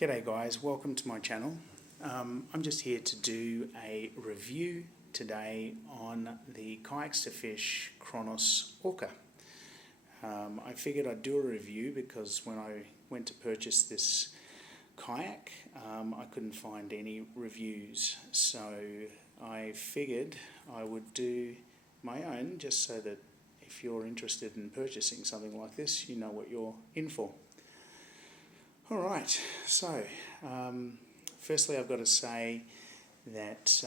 G'day guys, welcome to my channel. I'm just here to do a review today on the Kayaks2fish Kronos Orca. I figured I'd do a review because when I went to purchase this kayak, I couldn't find any reviews, so I figured I would do my own just so that if you're interested in purchasing something like this, you know what you're in for. Alright, so firstly I've got to say that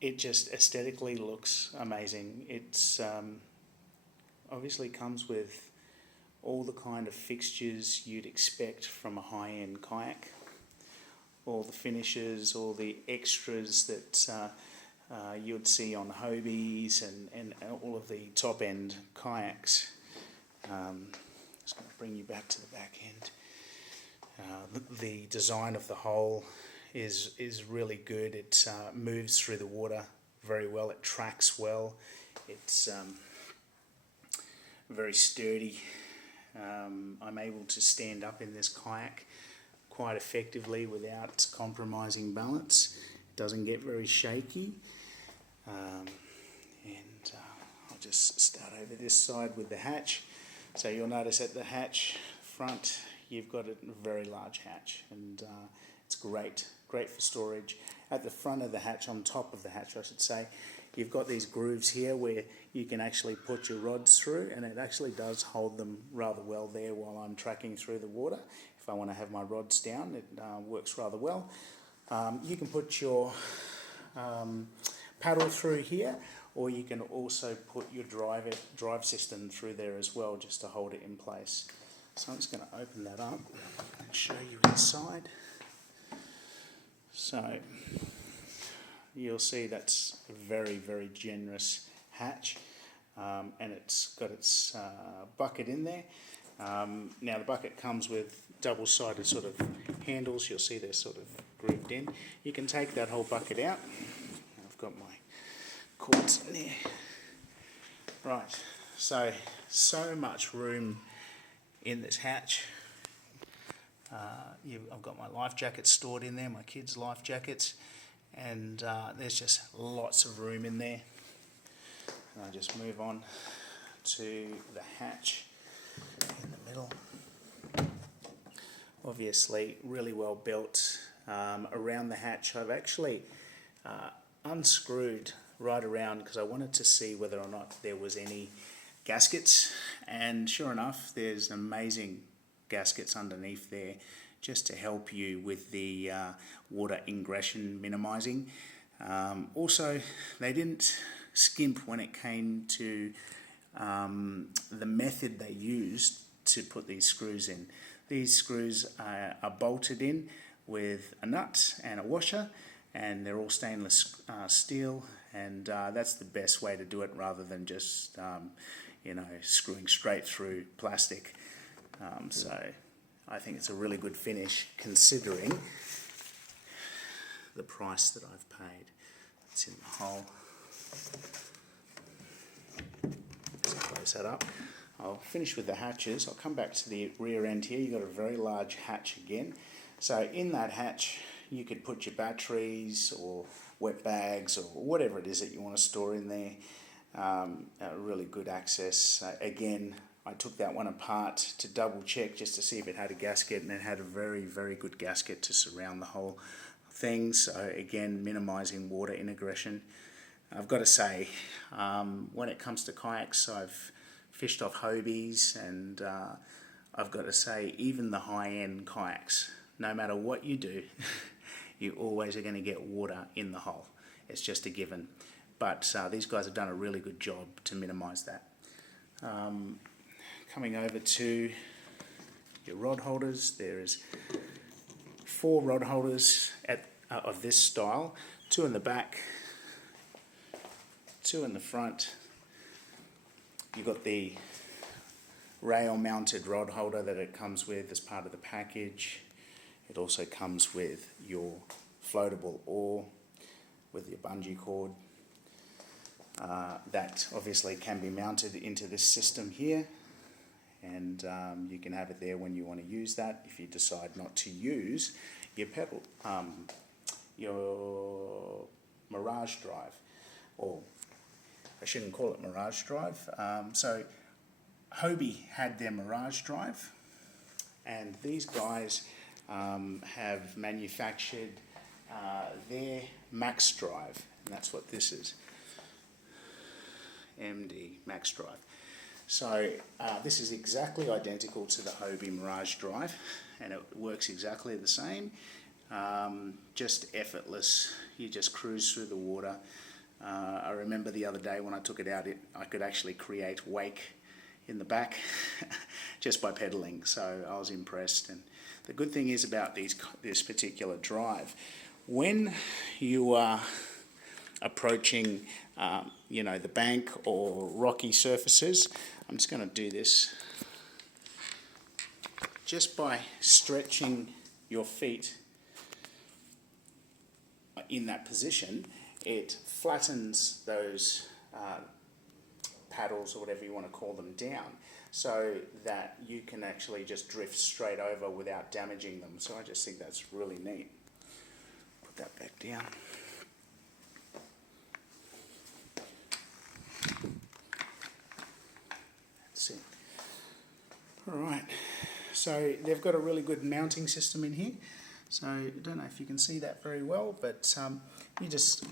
it just aesthetically looks amazing. It's obviously comes with all the kind of fixtures you'd expect from a high-end kayak, all the finishes, all the extras that you'd see on Hobies and all of the top-end kayaks. Just going to bring you back to the back end. The design of the hull is really good. It moves through the water very well. It tracks well. It's very sturdy. I'm able to stand up in this kayak quite effectively without compromising balance. It doesn't get very shaky. And I'll just start over this side with the hatch. So you'll notice at the hatch front you've got a very large hatch, and it's great for storage. At the front of the hatch, on top of the hatch I should say, you've got these grooves here where you can actually put your rods through, and it actually does hold them rather well there while I'm tracking through the water. If I want to have my rods down, it works rather well. You can put your paddle through here, or you can also put your drive system through there as well, just to hold it in place. So I'm just going to open that up and show you inside. So you'll see that's a very generous hatch, and it's got its bucket in there. Now the bucket comes with double-sided sort of handles. You'll see they're sort of grooved in. You can take that whole bucket out. I've got my cords in there. Right, so much room in this hatch. I've got my life jackets stored in there, my kids' life jackets, and there's just lots of room in there. And I just move on to the hatch in the middle. Obviously really well built. Around the hatch I've actually unscrewed right around because I wanted to see whether or not there was any gaskets, and sure enough there's amazing gaskets underneath there just to help you with the water ingression minimizing. Also, they didn't skimp when it came to the method they used to put these screws in. These screws are bolted in with a nut and a washer, and they're all stainless steel, and that's the best way to do it rather than just screwing straight through plastic. So I think it's a really good finish considering the price that I've paid. It's in the hole. Let's close that up. I'll finish with the hatches. I'll come back to the rear end here. You've got a very large hatch again. So in that hatch you could put your batteries or wet bags or whatever it is that you want to store in there. Really good access. Again, I took that one apart to double check just to see if it had a gasket, and it had a very good gasket to surround the whole thing. So again, minimizing water ingression. I've got to say, when it comes to kayaks, I've fished off Hobies, and I've got to say, even the high-end kayaks, no matter what you do, you always are going to get water in the hull. It's just a given. But these guys have done a really good job to minimize that. Coming over to your rod holders, there is 4 rod holders of this style, 2 in the back, 2 in the front. You've got the rail mounted rod holder that it comes with as part of the package. It also comes with your floatable oar with your bungee cord. That obviously can be mounted into this system here, and you can have it there when you want to use that. If you decide not to use your pedal, your Mirage drive, or I shouldn't call it Mirage drive. So Hobie had their Mirage drive, and these guys have manufactured their Max drive, and that's what this is, MD Max drive. So this is exactly identical to the Hobie Mirage drive, and it works exactly the same, just effortless. You just cruise through the water. I remember the other day when I took it out, I could actually create wake in the back just by pedaling, so I was impressed. And the good thing is about this particular drive, when you are approaching the bank or rocky surfaces, I'm just going to do this just by stretching your feet in that position. It flattens those paddles, or whatever you want to call them, down, so that you can actually just drift straight over without damaging them. So I just think that's really neat. Put that back down. That's it. Alright, so they've got a really good mounting system in here. So I don't know if you can see that very well, but you just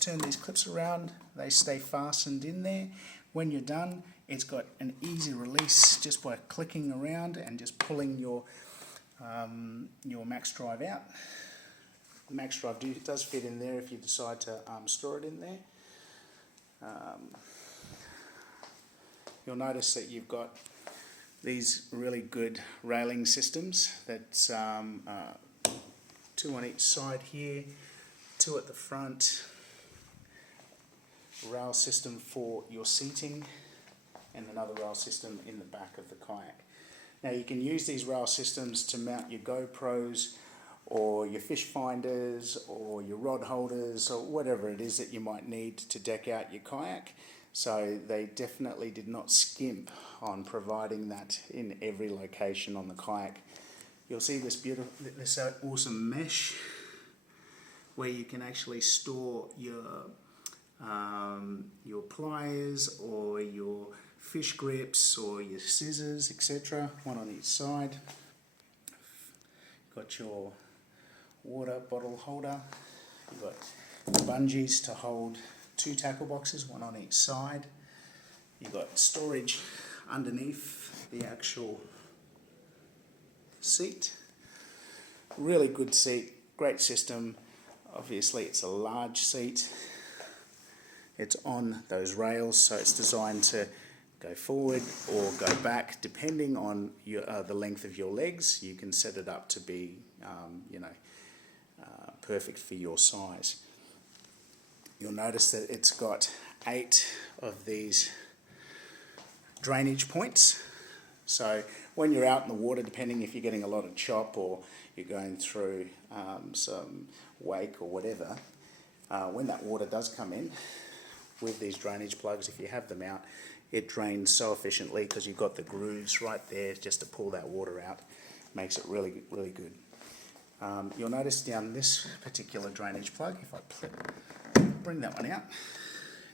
turn these clips around, they stay fastened in there. When you're done, it's got an easy release just by clicking around and just pulling your Max drive out. The Max drive does fit in there if you decide to store it in there. You'll notice that you've got these really good railing systems that 2 on each side here, 2 at the front, rail system for your seating, and another rail system in the back of the kayak. Now you can use these rail systems to mount your GoPros or your fish finders or your rod holders or whatever it is that you might need to deck out your kayak. So they definitely did not skimp on providing that in every location on the kayak. You'll see this awesome mesh where you can actually store your pliers or your fish grips or your scissors, etc. One on each side. Got your water bottle holder. You've got bungees to hold 2 tackle boxes, 1 on each side. You've got storage underneath the actual seat. Really good seat, great system. Obviously it's a large seat. It's on those rails, so it's designed to go forward or go back depending on the length of your legs. You can set it up to be perfect for your size. You'll notice that it's got 8 of these drainage points. So when you're out in the water, depending if you're getting a lot of chop or you're going through some wake or whatever, when that water does come in with these drainage plugs, if you have them out, it drains so efficiently because you've got the grooves right there just to pull that water out. Makes it really, really good. You'll notice down this particular drainage plug, if I bring that one out,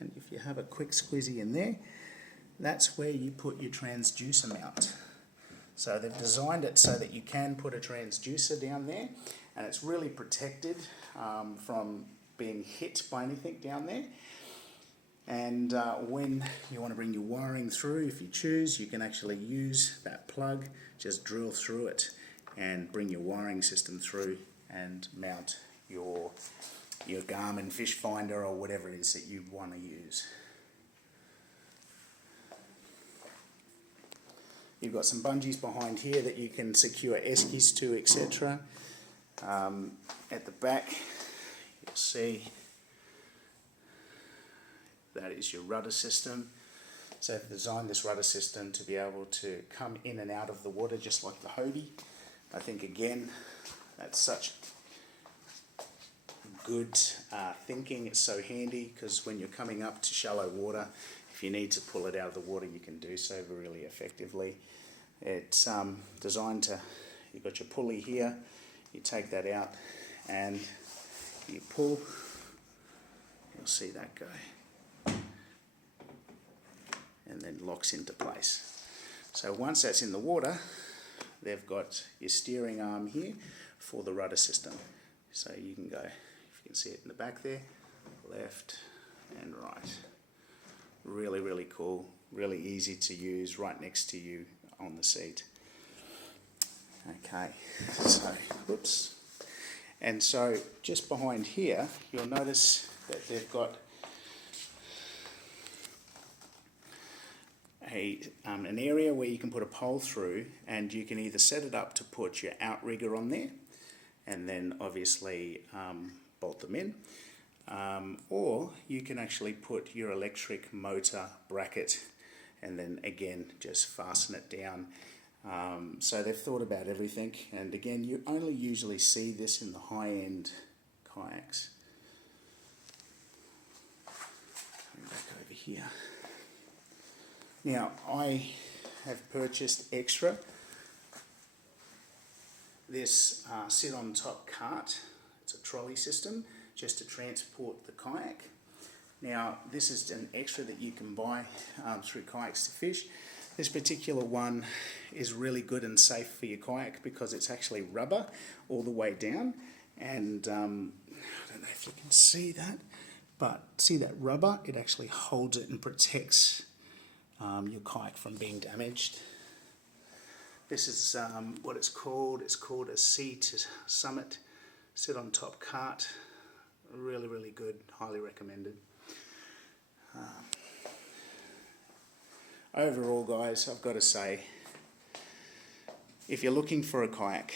and if you have a quick squeezy in there, that's where you put your transducer mount. So they've designed it so that you can put a transducer down there, and it's really protected from being hit by anything down there. And when you want to bring your wiring through, if you choose, you can actually use that plug, just drill through it and bring your wiring system through and mount your Garmin fish finder or whatever it is that you want to use. You've got some bungees behind here that you can secure eskies to, etc. At the back, you'll see that is your rudder system. So I've designed this rudder system to be able to come in and out of the water just like the Hobie. I think again, that's such good thinking. It's so handy because when you're coming up to shallow water, if you need to pull it out of the water, you can do so really effectively. It's designed to, you've got your pulley here, you take that out and you pull, you'll see that go, and then locks into place. So once that's in the water, they've got your steering arm here for the rudder system. So you can go, if you can see it in the back there, left and right. Really, really cool, really easy to use, right next to you on the seat. Okay, so, whoops. And so just behind here, you'll notice that they've got an area where you can put a pole through, and you can either set it up to put your outrigger on there and then obviously bolt them in, or you can actually put your electric motor bracket and then again just fasten it down. So they've thought about everything, and again you only usually see this in the high-end kayaks. Coming back over here. Now I have purchased extra this sit on top cart. It's a trolley system just to transport the kayak. Now this is an extra that you can buy through Kayaks2fish. This particular one is really good and safe for your kayak because it's actually rubber all the way down, and I don't know if you can see that, but see that rubber, it actually holds it and protects your kayak from being damaged. This is what it's called. It's called a Sea to Summit sit on top cart. Really, really good. Highly recommended. Overall, guys, I've got to say, if you're looking for a kayak,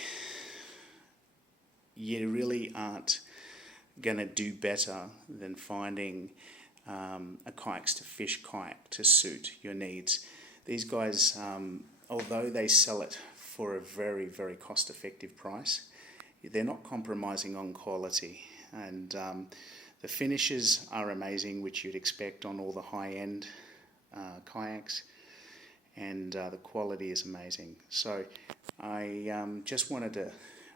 you really aren't going to do better than finding a Kayaks2fish kayak to suit your needs. These guys, although they sell it for a very, very cost-effective price, they're not compromising on quality, and the finishes are amazing, which you'd expect on all the high-end kayaks, and the quality is amazing. So I just wanted to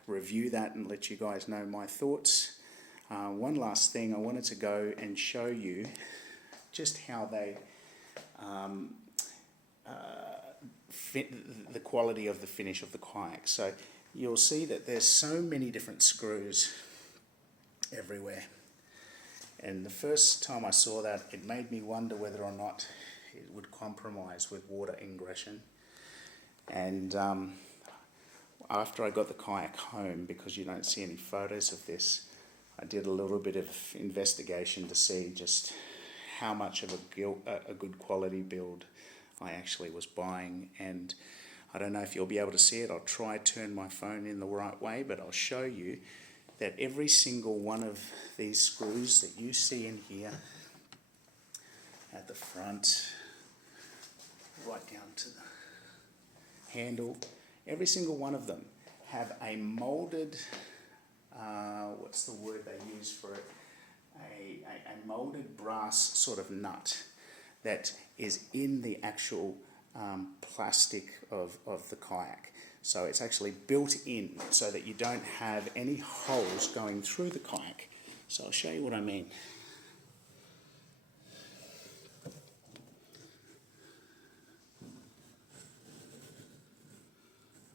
review that and let you guys know my thoughts. One last thing, I wanted to go and show you just how they fit the quality of the finish of the kayak. So you'll see that there's so many different screws everywhere, and the first time I saw that, it made me wonder whether or not it would compromise with water ingression. And after I got the kayak home, because you don't see any photos of this, I did a little bit of investigation to see just how much of a good quality build I actually was buying. And I don't know if you'll be able to see it. I'll try to turn my phone in the right way, but I'll show you that every single one of these screws that you see in here at the front, right down to the handle, every single one of them have a molded, what's the word they use for it, a molded brass sort of nut that is in the actual plastic of the kayak. So it's actually built in so that you don't have any holes going through the kayak. So I'll show you what I mean.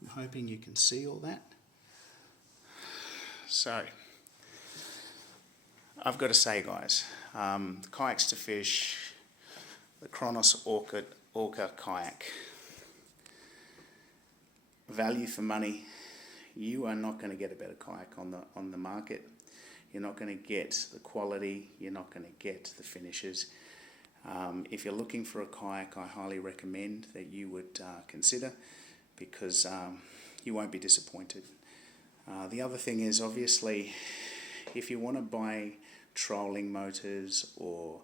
I'm hoping you can see all that. So I've got to say, guys, Kayaks2fish, the Kronos Orca kayak, value for money. You are not going to get a better kayak on the market. You're not going to get the quality. You're not going to get the finishes. If you're looking for a kayak, I highly recommend that you would consider, because you won't be disappointed. The other thing is, obviously, if you want to buy trolling motors or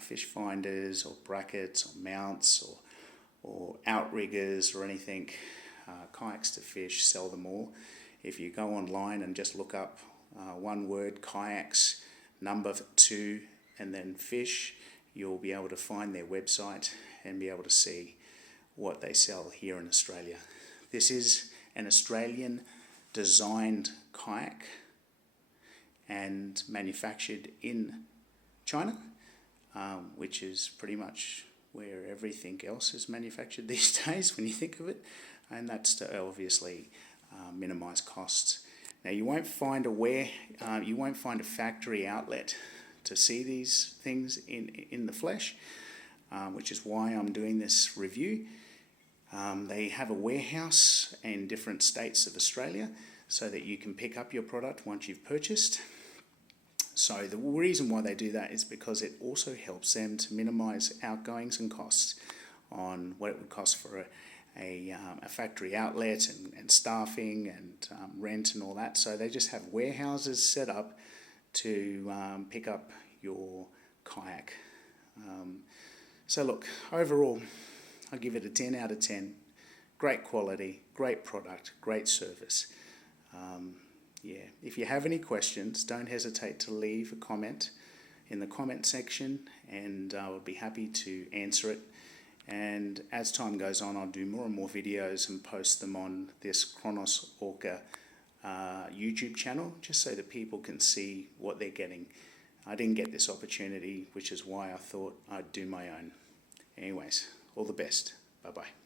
fish finders or brackets or mounts or outriggers or anything, Kayaks2fish sell them all. If you go online and just look up one word, kayaks, number 2, and then fish, you'll be able to find their website and be able to see what they sell here in Australia. This is an Australian designed kayak and manufactured in China, which is pretty much where everything else is manufactured these days when you think of it, and that's to obviously minimise costs. Now you won't find a factory outlet to see these things in the flesh, which is why I'm doing this review. They have a warehouse in different states of Australia so that you can pick up your product once you've purchased. So the reason why they do that is because it also helps them to minimise outgoings and costs on what it would cost for a factory outlet and staffing and rent and all that. So they just have warehouses set up to pick up your kayak. So look, overall, I'll give it a 10 out of 10. Great quality, great product, great service. Yeah, if you have any questions, don't hesitate to leave a comment in the comment section, and I would be happy to answer it. And as time goes on, I'll do more and more videos and post them on this Kronos Orca YouTube channel, just so that people can see what they're getting. I didn't get this opportunity, which is why I thought I'd do my own. Anyways, all the best. Bye-bye.